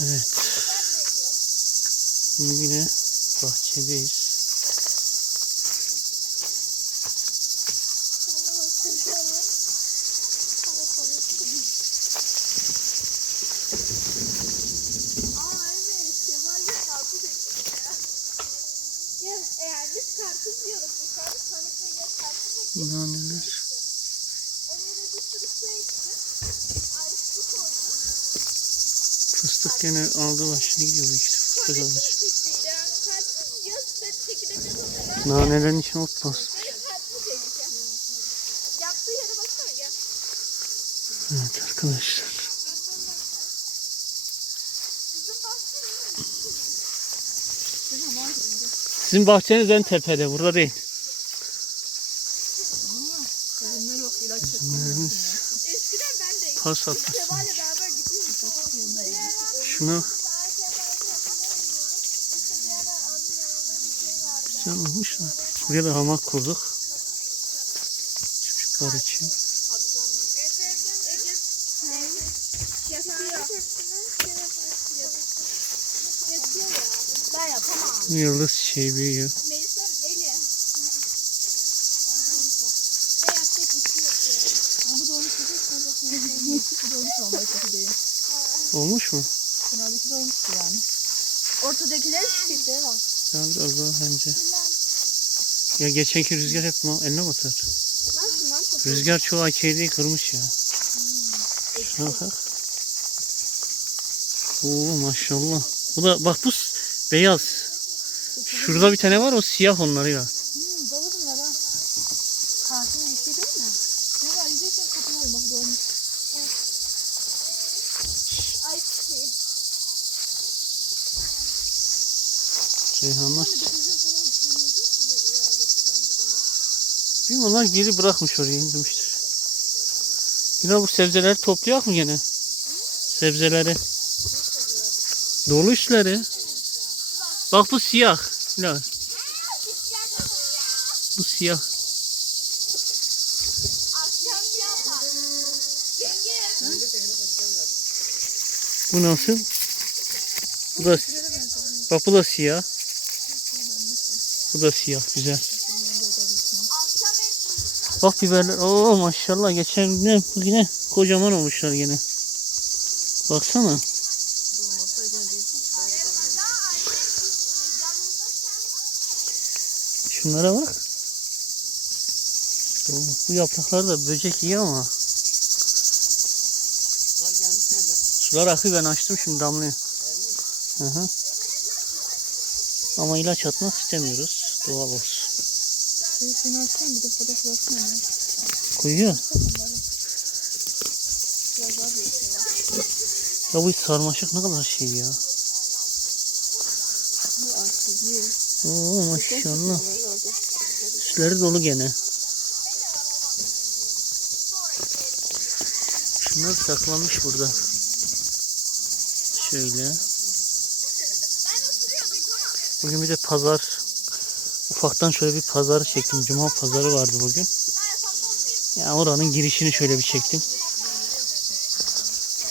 Evet. Şimdi yine bahçedeyiz. Eğer biz karpuz yiyoruz dışarı, Samet de ya karpuz ekti. Naneler. Oraya da bir sürü su ekti. Ay su koydu. Fıstık gene aldı başını gidiyor bu ikisi fıstık almış. Nanelerin içine ot basmış. Evet arkadaşlar. Sizin bahçeniz en tepede. Burada değil. Ürünlerimiz Eskiden ben de pas atmış. Seval'le beraber gitmiştik. Şunu İşte bir ara adı yanında bir şey vardı. güzel olmuş. Buraya da hamak kurduk. Çocuklar için. Yıldız büyüyor. Şey değil. Olmuş mu? Olmuştu yani. Ortadakilerin çiçekleri var. Daha biraz daha bence. Ya geçenki rüzgar hep ma eline mi atar? Ben şundan çok Rüzgar çoğu ayçiçeği kırmış ya. Şuna bak. Oo maşallah. Bu da bak bu s- beyaz. Şurada bir tane var o siyah onları ya. Hmm, dolu bunlar ha. Kartın bir şey değil mi? Ne var? Yiyeceksen kapını al. Bak bu da olmuş. ay çiçeği. Reyhanlar. Bilmiyorum lan biri bırakmış oraya indirmiştir. Yine bu sebzeleri topluyor mu gene? Sebzeleri. Dolu işleri. Bak bu siyah. Hilal. Bu siyah. Bu nasıl? Bu da bak bu da siyah. Bu da siyah güzel. Bak biberler. Oo maşallah geçen gün yine kocaman olmuşlar gene. Baksana. Şunlara bak. Bu yapraklar da böcek yiyor ama. Sular akıyor ben açtım şimdi damlıyor. Hı hı. Ama ilaç atmak istemiyoruz. Doğal olsun. Seni açsana bir de. Koyuyor. Ya bu sarmaşık ne kadar şey ya. Oo maşallah. Üstleri dolu gene. Şunlar saklanmış burada. Şöyle. Bugün bir de pazar. Ufaktan şöyle bir pazarı çektim. Cuma pazarı vardı bugün. Ya oranın girişini şöyle bir çektim.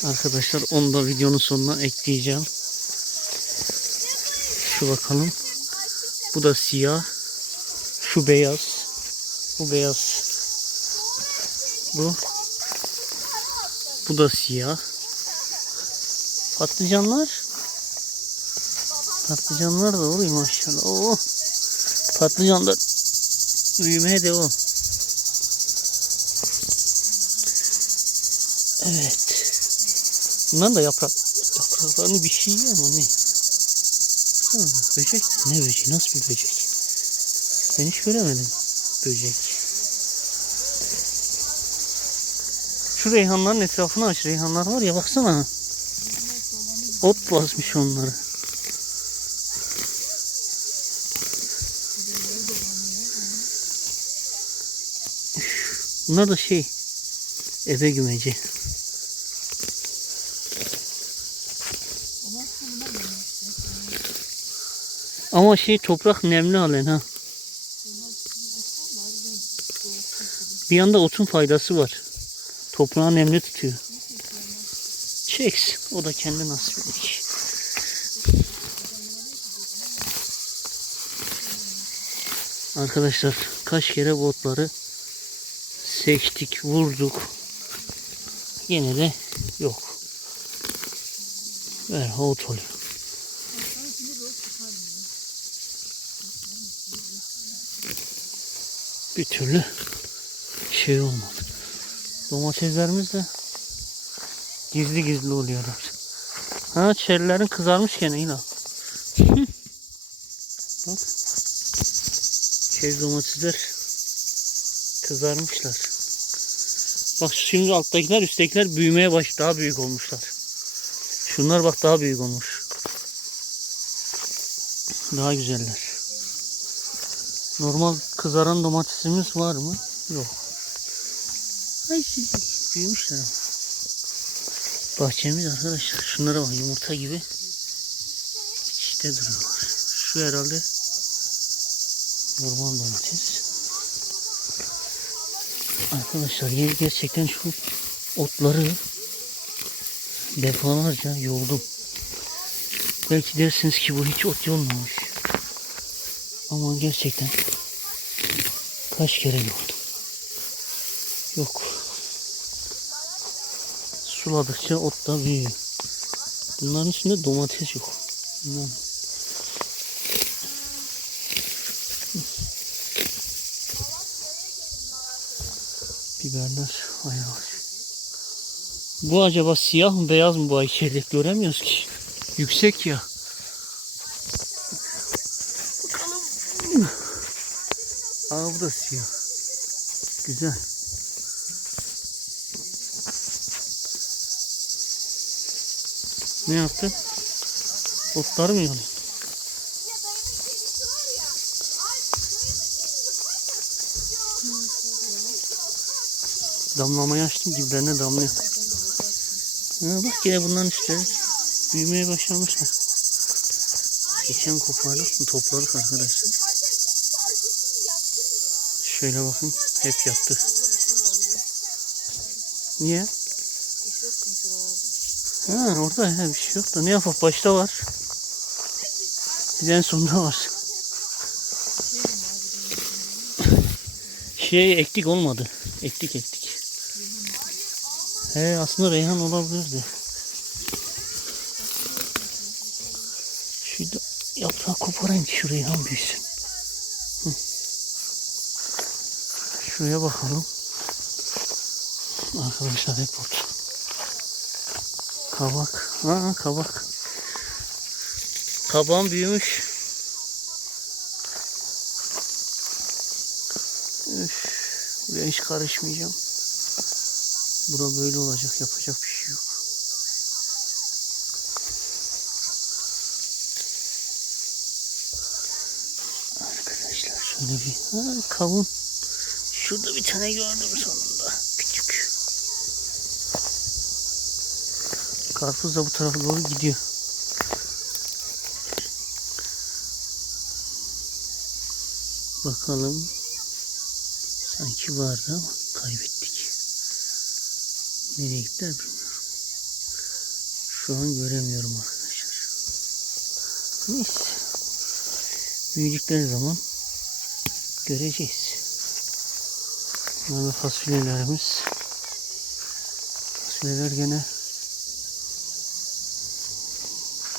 Arkadaşlar onu da videonun sonuna ekleyeceğim. Şu bakalım. Bu da siyah. Şu beyaz. Bu beyaz. Bu. Bu da siyah. Patlıcanlar. Patlıcanlar da oluyor maşallah. Oo. Patlıcanlar büyümeye devam. Evet. Bunların da yaprak yapraklarını bir şey yiyor ama ne? Baksana, böcek. Ne böceği? Nasıl bir böcek? Ben hiç göremedim böcek. Şu reyhanların etrafını aç. Reyhanlar var ya baksana. Ot basmış onları. Bunlar da şey ebe gümeci. Ama şey toprak nemli halen ha. Bir yanda otun faydası var. Toprağı nemli tutuyor. Çeks. O da kendi nasip edecek. Arkadaşlar kaç kere botları seçtik, vurduk. Yine de yok. Ver ot oluyor. Bir türlü şey olmadı. Domateslerimiz de gizli gizli oluyorlar. Ha çerilerin kızarmış gene yine. Bak. Çeri domatesler kızarmışlar. Bak şimdi alttakiler üsttekiler büyümeye baş daha büyük olmuşlar. Şunlar bak daha büyük olmuş. Daha güzeller. Normal kızaran domatesimiz var mı? Yok. Ay. Büyümüşler. Bahçemiz arkadaşlar. Şunlara bak yumurta gibi. İçte duruyorlar. Şu herhalde normal domates. Arkadaşlar ger- gerçekten şu otları defalarca yoldum. Belki dersiniz ki bu hiç ot yolmamış. Ama gerçekten kaç kere yoldum. Yok. Suladıkça ot da büyüyor. Bunların içinde domates yok. Bunlar- Biberler ayağı. Bu acaba siyah mı beyaz mı bu ay çeyrek göremiyoruz ki. Yüksek ya. Bakalım. Aa bu da siyah. Güzel. Ne yaptın? Otları mı yalıyor? Ya dayımın kedisi var ya. Ay dayımın Damlamayı açtım diplerine damlıyor. Ha, bak yine bunların işte büyümeye başlamışlar. Geçen kopardık topladık arkadaşlar. Şöyle bakın hep yattı. Niye? Ha orada he, bir şey yok da ne yapalım başta var. Bir en sonunda var. Şey ektik olmadı. Ektik ektik. He aslında reyhan olabilirdi. Şurada yaprağı koparayım ki şu reyhan büyüsün. Şuraya bakalım. Arkadaşlar hep ot. Kabak. Aa kabak. Kabağım büyümüş. Üf, buraya hiç karışmayacağım. Bura böyle olacak. Yapacak bir şey yok. Arkadaşlar şöyle bir ha, kavun. Şurada bir tane gördüm sonunda. Küçük. Karpuz da bu tarafa doğru gidiyor. Bakalım. Sanki vardı ama kaybettik. Nereye gittiler bilmiyorum. Şu an göremiyorum arkadaşlar. Neyse. Büyüdükleri zaman göreceğiz. Bunlar fasulyelerimiz. Fasulyeler gene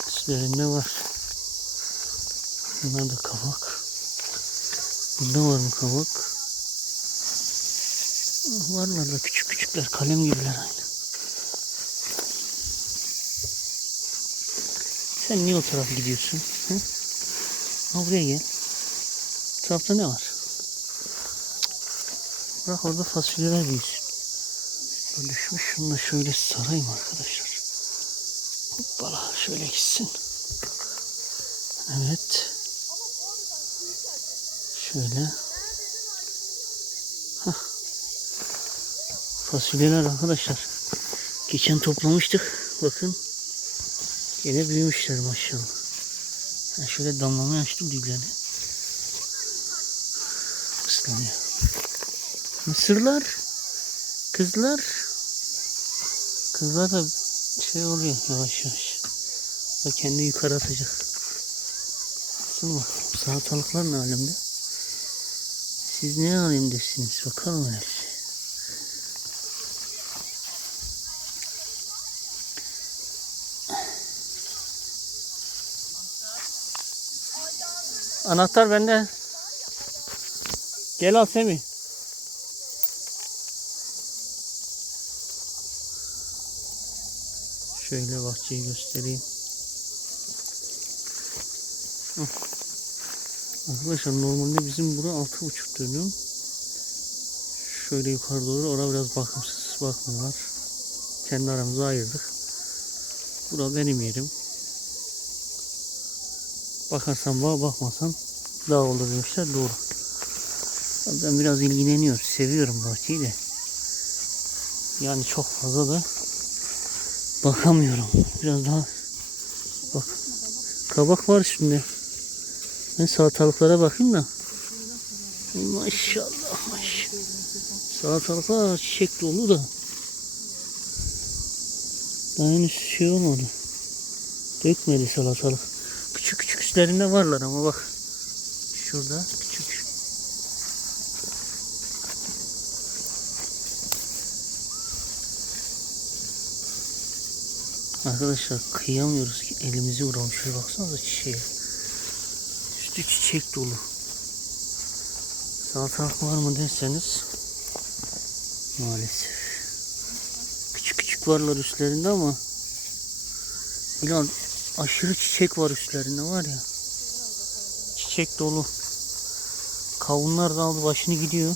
üstlerinde var. Bunlar da kabak. Bunda var mı kabak? Ah, Varlar da küçük küçükler kalem gibiler aynı. Sen niye o tarafa gidiyorsun? Ha buraya gel. Bu tarafta ne var? Bırak orada fasulyeler büyüsün. O düşmüş. Şunu da şöyle sarayım arkadaşlar. Hoppala şöyle gitsin. Evet. Şöyle. Fasulyeler arkadaşlar. Geçen toplamıştık. Bakın. Yine büyümüşler maşallah. Ben şöyle damlamayı açtım diblerini. Islanıyor. Mısırlar. Kızlar. Kızlar da şey oluyor yavaş yavaş. Bak kendi yukarı atacak. Baksana bak salatalıklar ne alemde. Siz ne alemdesiniz bakalım hele. Anahtar bende. Gel al Semih. Şöyle bahçeyi göstereyim. Hah. Arkadaşlar normalde bizim bura altı buçuk dönüm. Şöyle yukarı doğru orada biraz bakımsız bakmıyorlar. Kendi aramızda ayırdık. Bura benim yerim. Bakarsan bağ bakmasan dağ olur demişler doğru. Ben biraz ilgileniyorum. Seviyorum bahçeyi de. Yani çok fazla da bakamıyorum. Biraz daha bak. Kabak var üstünde. Ben salatalıklara bakayım da. Maşallah maşallah. Salatalıklar çiçek dolu da. Daha henüz şey olmadı. Dökmedi salatalık. Üstlerinde varlar ama bak. Şurada küçük. Arkadaşlar kıyamıyoruz ki elimizi vuralım. Şöyle baksanıza çiçeğe. Üstü çiçek dolu. Salatalık var mı derseniz maalesef. Küçük küçük varlar üstlerinde ama Bilal aşırı çiçek var üstlerinde var ya. Çiçek dolu. Kavunlar da aldı başını gidiyor.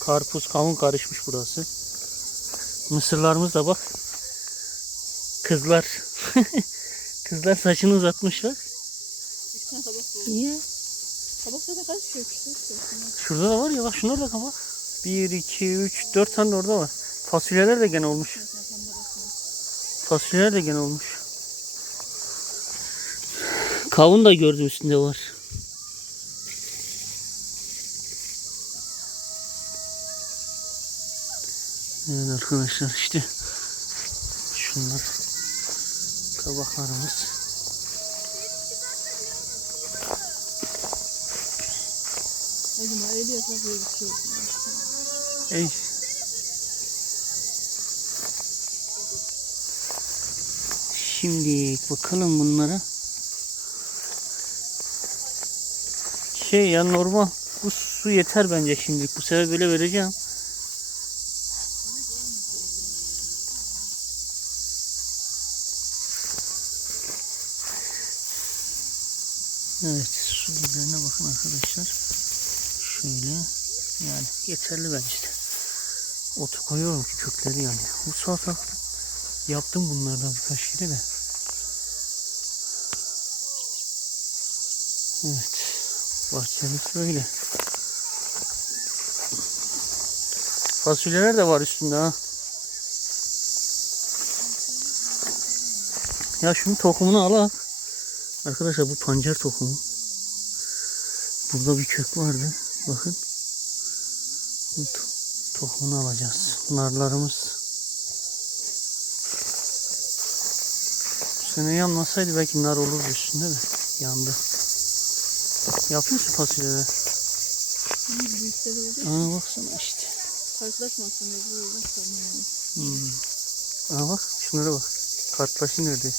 Karpuz kavun karışmış burası. Mısırlarımız da bak. Kızlar. Kızlar saçını uzatmışlar. Bir tane kabak var. Niye? Kabak zaten kaç? Şurada da var ya bak şunlar da kabak. 1, 2, 3, 4 tane de orada var. Fasulyeler de gene olmuş. Fasulyeler de gene olmuş. Kavun da gördüm üstünde var. Evet arkadaşlar işte şunlar kabaklarımız. Ey. Şimdi bakalım bunlara. Şey ya normal. Bu su yeter bence şimdilik. Bu sefer böyle vereceğim. Evet su düzenine bakın arkadaşlar. Şöyle yani yeterli bence de. Otu koyuyorum ki kökleri yani. Bu salatalık yaptım bunlardan birkaç kere de. Evet. Bahçemiz böyle. Fasulyeler de var üstünde ha. Ya şunun tohumunu al. Arkadaşlar bu pancar tohumu. Burada bir kök vardı. Bakın. Tohumunu alacağız. Narlarımız. Bu sene yanmasaydı belki nar olurdu üstünde de. Yandı. Yapıyorsun fasulyeler. Bir büyükte de oldu. Aa baksana işte. Karşılaşmasın mecbur öyle sormuyorum. Hmm. Aa bak şunlara bak. Kartlaşı nerede?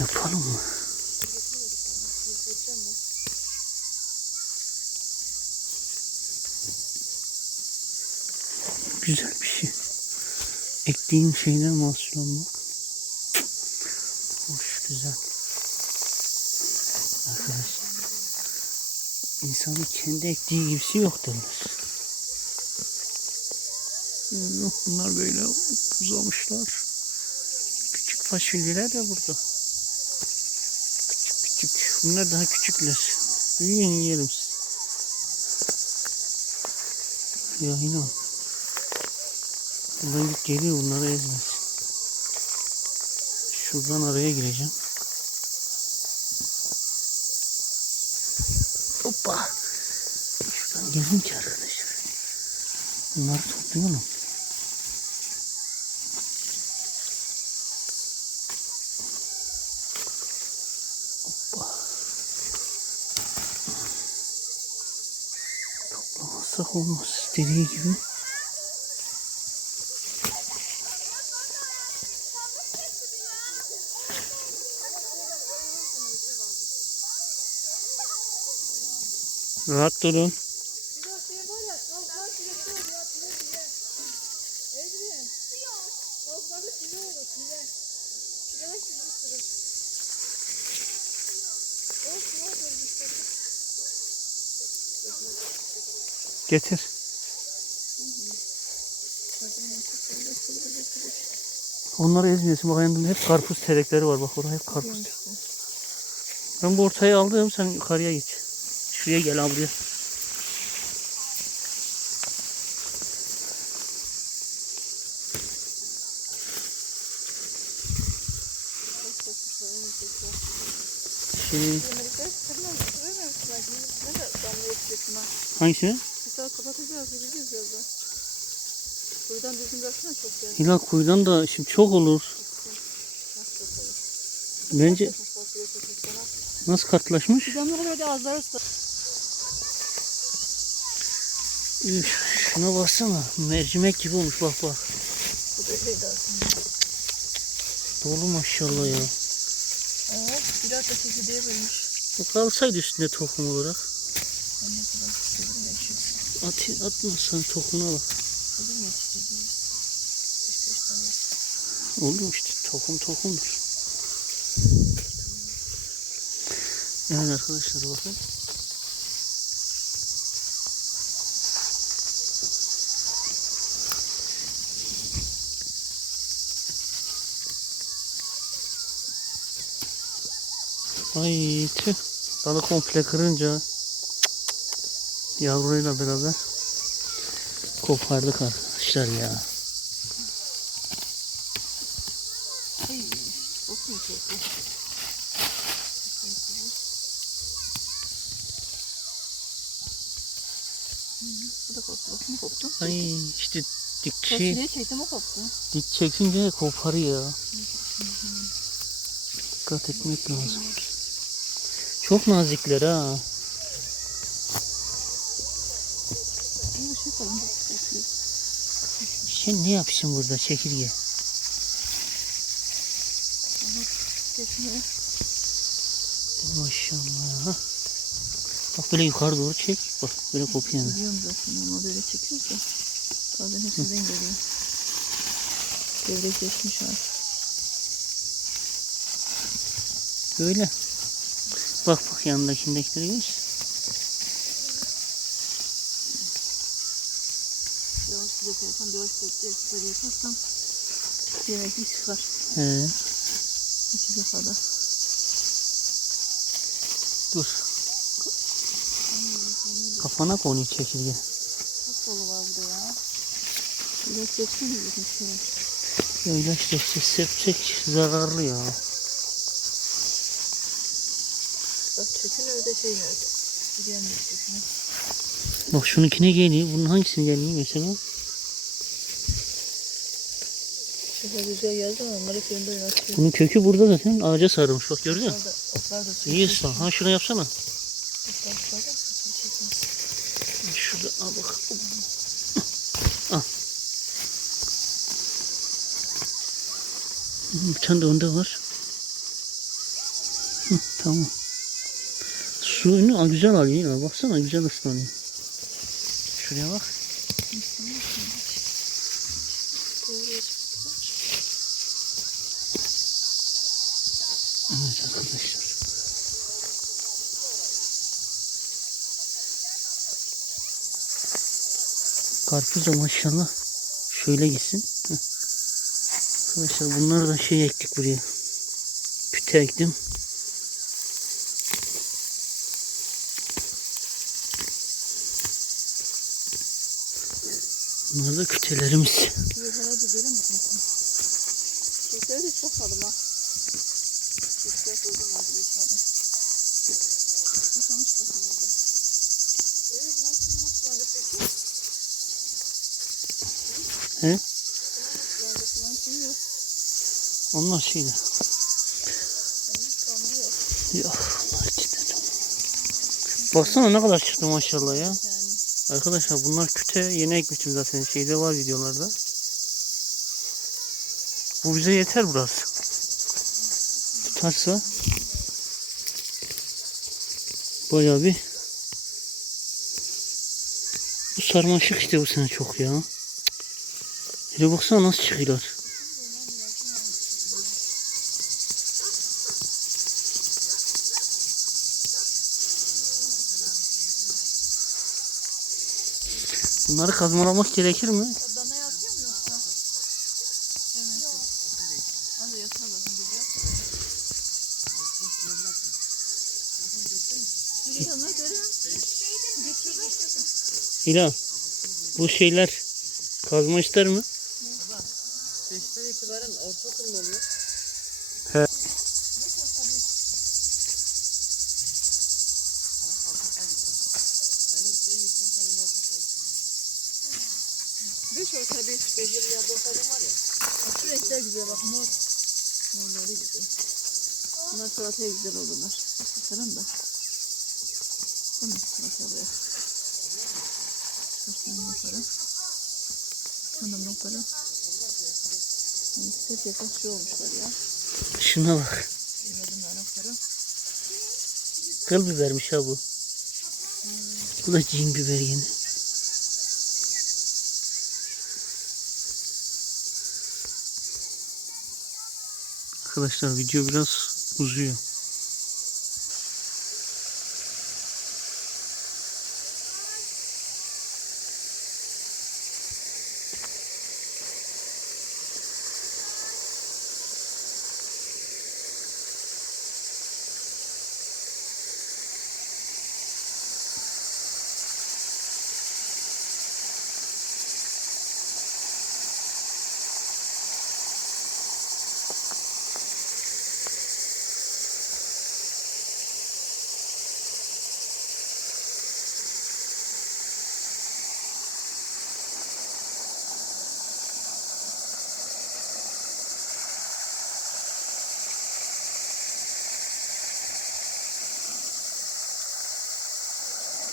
Yapalım mı? Güzel Ektiğin şeyden mahsul olmak. Hoş, güzel. Arkadaşlar. İnsanın kendi ektiği gibisi yok derler. Ee, Yok bunlar böyle uzamışlar. Küçük fasulyeler de burada. Küçük küçük. Bunlar daha küçükler. Büyüyün yiyelim. Ya o. Buradan geliyor bunları ezmez. Şuradan araya gireceğim. Hoppa. Şuradan gelin ki arkadaşlar. Bunları topluyorum. olmaz istediği gibi Rahat durun. Getir. Onları ezmiyorsun. Bak yanında hep karpuz terekleri var. Bak orada hep karpuz. Ben bu ortaya aldım. Sen yukarıya git. Şuraya gel buraya. Şey, birazdan. Buradan düzgün. Hilal kuyudan da şimdi çok olur. Bence nasıl da Üf, şuna baksana. Mercimek gibi olmuş bak bak. Dolu maşallah ya. Evet, biraz da çekirdeğe bölmüş. Bu kalsaydı üstünde tohum olarak. At, atma sen tohumuna bak. Mu işte tohum tohumdur. Evet arkadaşlar bakın. Ay tüh. Dalı komple kırınca yavruyla beraber kopardık arkadaşlar ya. Bu da koptu. Bak ne koptu? Ay işte dik şey, Fasulyeyi çektim o koptu. dik çekince koparıyor. Dikkat etmek lazım. Çok nazikler ha. Sen ne yapsın burada çekirge? Maşallah. Bak böyle yukarı doğru çek. Bak böyle kopuyor. yani. Biliyorum zaten ama böyle çekiyorsa. Bazen hepsinden geliyor. Devrekleşmiş artık. Böyle. Bak bak yanındakindekileri gör. Yavaş bir yaparsam yavaş bir böyle yaparsam yemek bir çıkar. He, İki defada. dur. Kafana konuyor çekirge. Çok dolu var burada ya. İlaç döksün mü bizim şeye? Ya ilaç dökse sepsek zararlı ya. Bak çökün öyle şey nerede? Gelmiyor çöküne. Bak şununkine geliyor. Bunun hangisine geliyor mesela? Mesela rüzgar geldi ama onları köyünde oynatıyor. Bunun kökü burada zaten ağaca sarılmış. Bak gördün mü? İyi ıslah. Ha şuna yapsana. Şurada al bak. Al. Bir tane de onda var. Hı, tamam. Suyunu güzel alıyor ya. Baksana güzel ıslanıyor. Şuraya bak. Evet arkadaşlar. Karpuz da maşallah şöyle gitsin. Heh. Arkadaşlar bunları da şey ektik buraya. Püte ektim. Bunlar da kütelerimiz. De çok aldım ha. Çiçekler koydum hadi içeride. Konuş bakın orada. Evet, nasıl kullanacak peki? He? Onlar. Kalma yok. Baksana ne kadar çıktı maşallah ya. Arkadaşlar bunlar küte yeni ekmişim zaten şeyde var videolarda. Bu bize yeter burası. Tutarsa bayağı bir bu sarmaşık işte bu sene çok ya. Hele baksana nasıl çıkıyorlar. Bunları kazmalamak gerekir mi? O dana yatıyor mu yoksa? Evet. Hadi derim. Hilal bu şeyler kazma ister mi? Beşten itibaren ortaokul mu oluyor? He. Beş orta beş. Beş yıl yerde ortadan var ya. Bak renkler güzel bak mor. Morları güzel. Bunlar salataya güzel olurlar. Bakarım da. Bu ne? Salataya buraya. Çıkarsam yaparım. Sanırım yaparım. Yani hep yapak şu olmuşlar ya. Şuna bak. Yemedim ben yaparım. Kıl bibermiş ha bu. Bu da cin biber yine. Arkadaşlar video biraz uzuyor.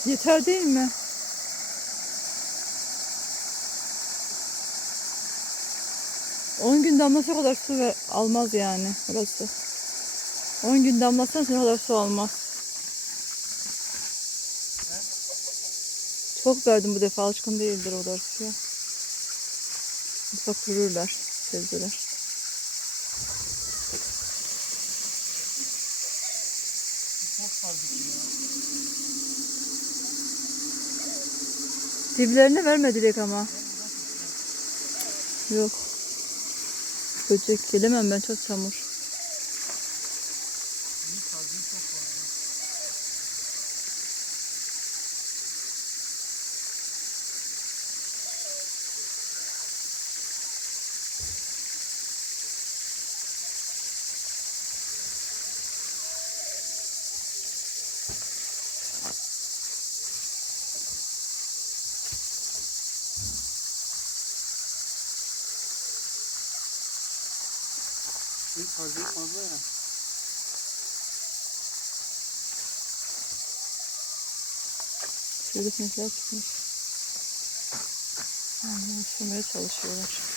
Yeter değil mi? On gün damlasa kadar su ver- almaz yani burası. On gün damlasan sen kadar su almaz. Çok verdim bu defa alışkın değildir o kadar suya. Yoksa kururlar sebzeler. Diblerine verme direkt ama. Yok. Böcek gelemem ben çok çamur. Fazla fazla ya. Sinekler çıkmış. Yani yaşamaya çalışıyorlar.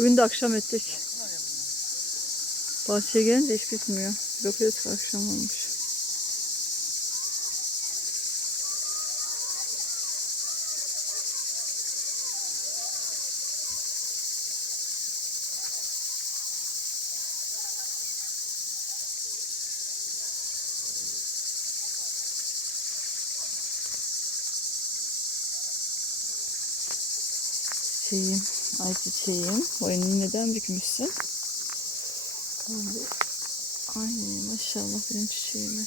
Bugün de akşam ettik. Bahçeye gelince hiç bitmiyor. Bakıyoruz akşam olmuş. Çiçeğim, ay çiçeğim. Boynunu neden bükmüşsün? Ay maşallah benim çiçeğime.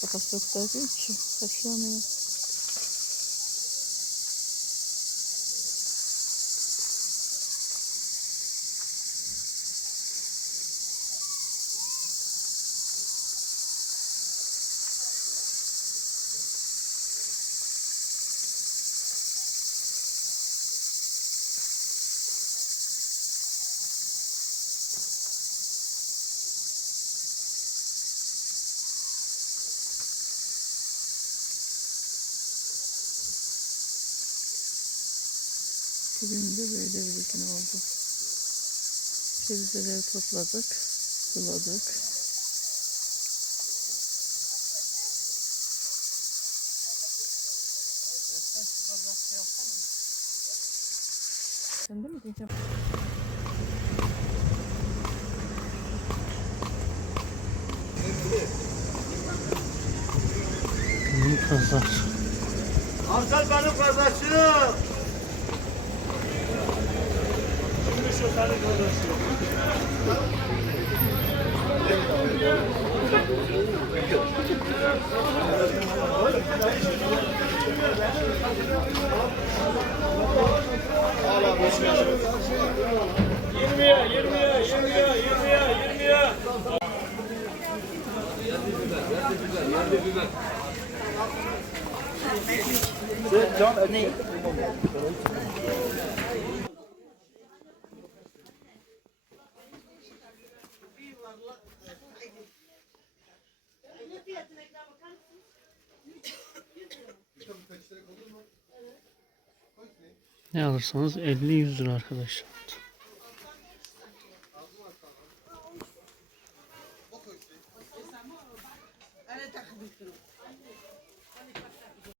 Kafası çok da büyük ki. Kaçamıyor. Bugün de böyle bir gün oldu. Sebzeleri topladık, suladık. Sen de mi diyeceğim? Pazar. Amcal benim kardeşim. Şimdi şu senin kardeşin. Yirmiye, yirmiye, yirmiye, yirmiye, yirmiye. Ne alırsanız 50-100 lira arkadaşlar.